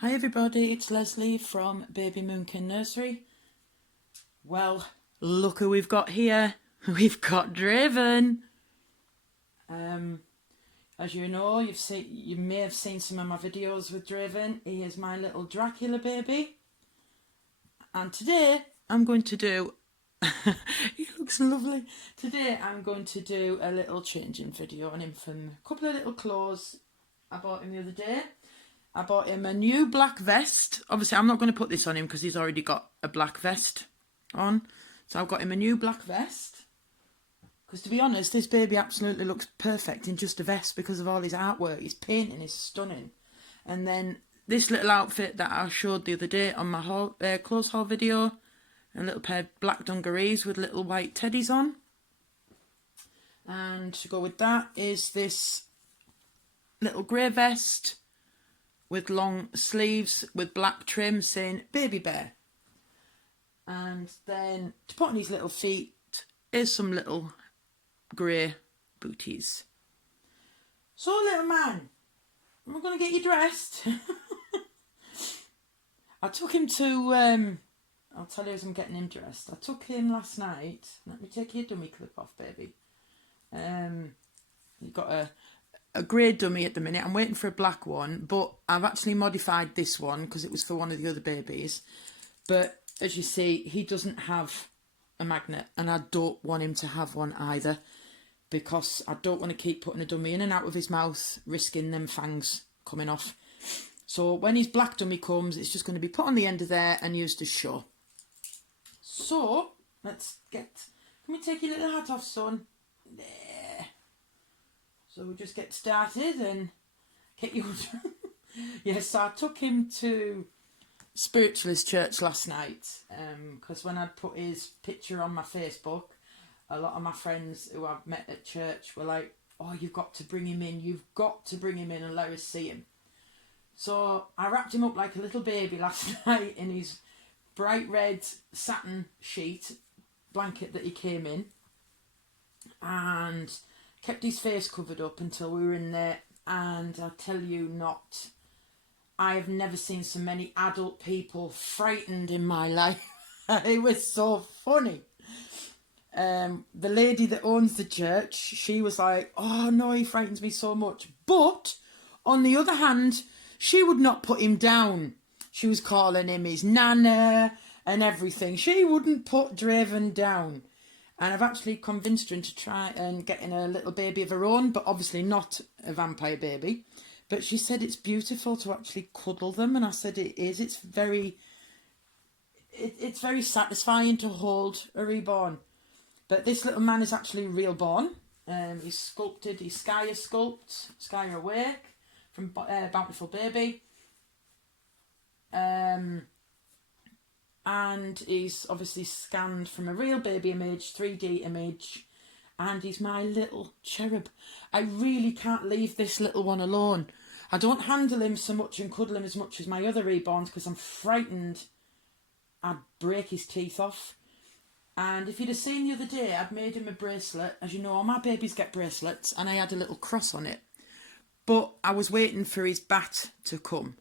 Hi everybody, it's Leslie from Baby Moonkin Nursery. Well, look who we've got here. We've got Draven. As you know, you may have seen some of my videos with Draven. He is my little Dracula baby. And today I'm going to do he looks lovely. Today I'm going to do a little changing video on him from a couple of little clothes I bought him the other day. I bought him a new black vest. Obviously, I'm not going to put this on him because he's already got a black vest on. So I've got him a new black vest. Because to be honest, this baby absolutely looks perfect in just a vest because of all his artwork. His painting is stunning. And then this little outfit that I showed the other day on my clothes haul video. A little pair of black dungarees with little white teddies on. And to go with that is this little grey vest with long sleeves with black trim saying Baby Bear. And then to put on his little feet is some little grey booties. So little man, I'm going to get you dressed. I took him to, I'll tell you as I'm getting him dressed. I took him last night. Let me take your dummy clip off, baby. You've got a grey dummy at the minute. I'm waiting for a black one, but I've actually modified this one because it was for one of the other babies. But as you see, he doesn't have a magnet, and I don't want him to have one either because I don't want to keep putting a dummy in and out of his mouth, risking them fangs coming off. So when his black dummy comes, it's just going to be put on the end of there and used as show. So let's get, can we take your little hat off, son? There. So we'll just get started and get you. Yes, so I took him to Spiritualist Church last night because when I'd put his picture on my Facebook, a lot of my friends who I've met at church were like, oh, you've got to bring him in, you've got to bring him in and let us see him. So I wrapped him up like a little baby last night in his bright red satin sheet blanket that he came in, and kept his face covered up until we were in there. And I tell you not, I have never seen so many adult people frightened in my life. It was so funny. The lady that owns the church, she was like, oh no, he frightens me so much. But on the other hand, she would not put him down. She was calling him his nana and everything. She wouldn't put Draven down. And I've actually convinced her to try and get in a little baby of her own, but obviously not a vampire baby. But she said it's beautiful to actually cuddle them, and I said it is. It's very satisfying to hold a reborn. But this little man is actually real born. He's sculpted. He's Skyer Sculpt, Skyer Awake from Bountiful Baby. And he's obviously scanned from a real baby image, 3D image, and he's my little cherub. I really can't leave this little one alone. I don't handle him so much and cuddle him as much as my other reborns because I'm frightened I'd break his teeth off. And if you'd have seen the other day, I'd made him a bracelet. As you know, all my babies get bracelets, and I had a little cross on it. But I was waiting for his bat to come,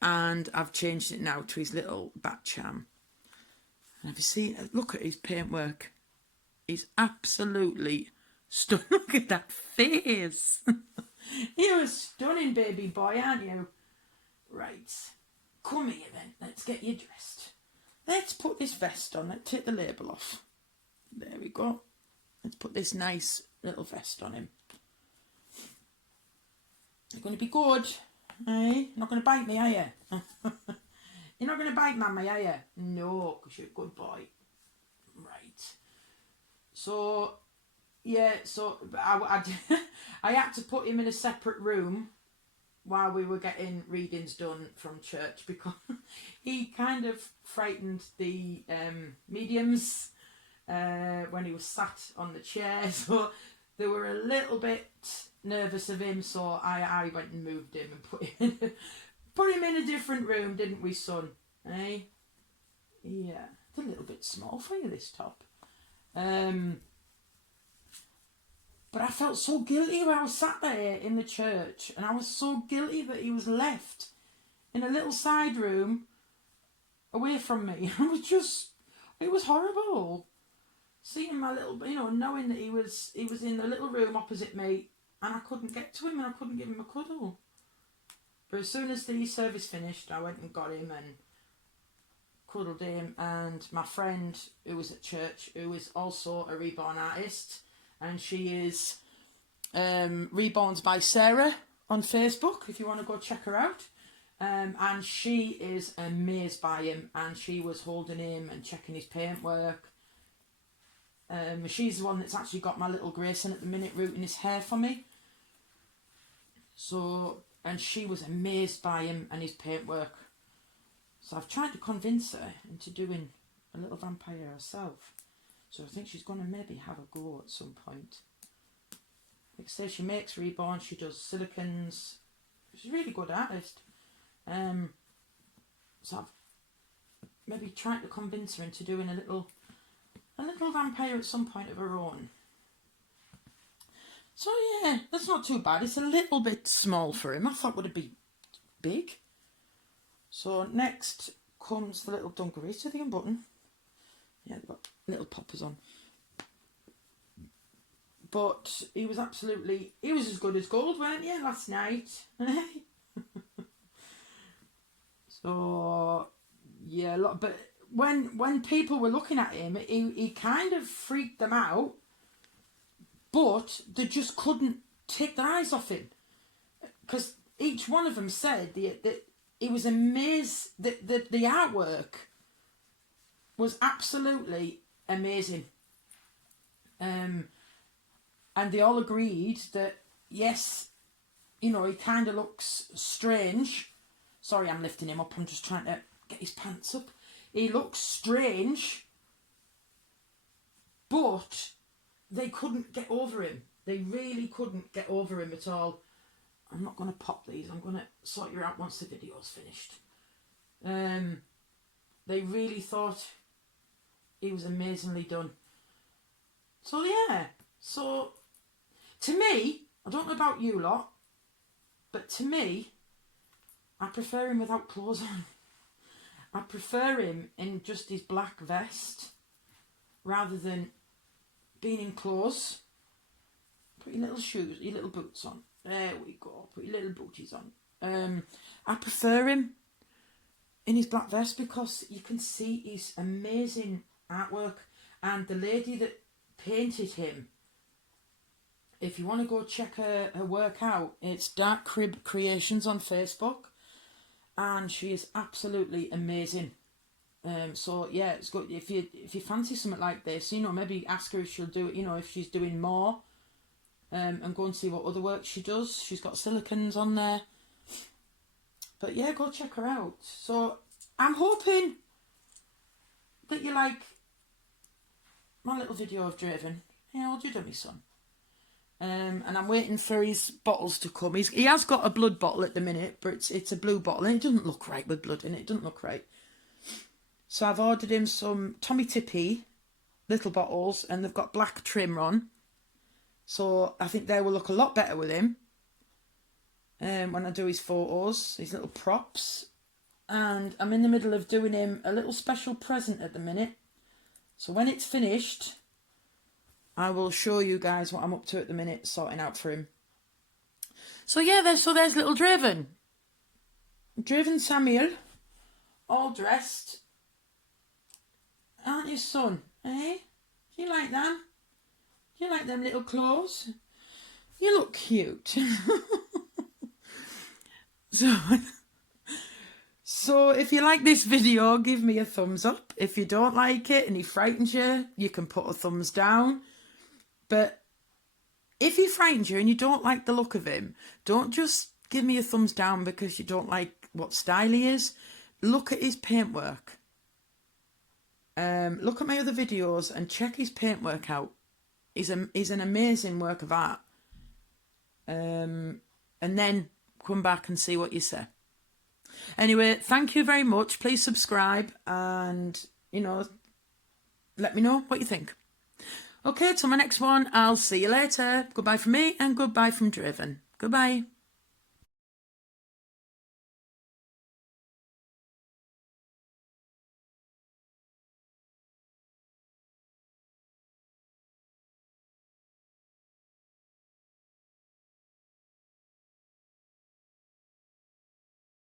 and I've changed it now to his little bat charm. And have you seen, look at his paintwork. He's absolutely stunning. Look at that face. You're a stunning baby boy, aren't you? Right, come here then, let's get you dressed. Let's put this vest on, let's take the label off. There we go. Let's put this nice little vest on him. You're going to be good. Hey, you're not going to bite me, are you? You're not going to bite Mammy, are you? No, because you're a good boy. Right. So, yeah, so I had to put him in a separate room while we were getting readings done from church because he kind of frightened the mediums when he was sat on the chair. So they were a little bit nervous of him, so I went and moved him and put him in a different room, didn't we, son? Eh? Yeah, it's a little bit small for you, this top. But I felt so guilty when I was sat there in the church, and I was so guilty that he was left in a little side room away from me. It was horrible. Seeing my little, knowing that he was in the little room opposite me, and I couldn't get to him and I couldn't give him a cuddle. But as soon as the service finished, I went and got him and cuddled him. And my friend who was at church, who is also a reborn artist, and she is Reborns by Sarah on Facebook, if you want to go check her out. And she is amazed by him, and she was holding him and checking his paintwork. She's the one that's actually got my little Grayson at the minute rooting his hair for me. So, and she was amazed by him and his paintwork. So I've tried to convince her into doing a little vampire herself. So I think she's going to maybe have a go at some point. Like I say, she makes reborn, she does silicons. She's a really good artist. So I've maybe tried to convince her into doing a little vampire at some point of her own. So yeah, that's not too bad. It's a little bit small for him. I thought would it be big. So next comes the little dungarees to the unbutton. Yeah, they've got little poppers on. But he was as good as gold, weren't you, last night? So yeah, but when people were looking at him, he kind of freaked them out. But they just couldn't take their eyes off him, because each one of them said that he was amazed. That the artwork was absolutely amazing. And they all agreed that yes, he kind of looks strange. Sorry, I'm lifting him up. I'm just trying to get his pants up. He looks strange, but they couldn't get over him. They really couldn't get over him at all. I'm not going to pop these. I'm going to sort you out once the video's finished. They really thought he was amazingly done. So yeah. So to me, I don't know about you lot, but to me, I prefer him without clothes on. I prefer him in just his black vest rather than being in clothes. Put your little shoes, your little boots on. There we go. Put your little booties on. I prefer him in his black vest because you can see his amazing artwork. And the lady that painted him, if you want to go check her work out, it's Dark Crib Creations on Facebook. And she is absolutely amazing. So yeah, it's good if you fancy something like this, maybe ask her if she'll do it, if she's doing more, and go and see what other work she does. She's got silicons on there. But yeah, go check her out. So I'm hoping that you like my little video of Draven. How old you do, me son? And I'm waiting for his bottles to come. He has got a blood bottle at the minute, but it's a blue bottle and it doesn't look right with blood in it. It doesn't look right. So I've ordered him some Tommy Tippy little bottles, and they've got black trim on. So I think they will look a lot better with him when I do his photos, his little props. And I'm in the middle of doing him a little special present at the minute. So when it's finished, I will show you guys what I'm up to at the minute, sorting out for him. So yeah, there's little Draven. Draven Samuel, all dressed. Aren't you, son? Eh? Do you like them? Do you like them little clothes? You look cute. So if you like this video, give me a thumbs up. If you don't like it and he frightens you, you can put a thumbs down. But if he frightens you and you don't like the look of him, don't just give me a thumbs down because you don't like what style he is. Look at his paintwork. Look at my other videos and check his paintwork out. He's an amazing work of art. And then come back and see what you say. Anyway, thank you very much. Please subscribe and, let me know what you think. Okay, till my next one, I'll see you later. Goodbye from me and goodbye from Draven. Goodbye.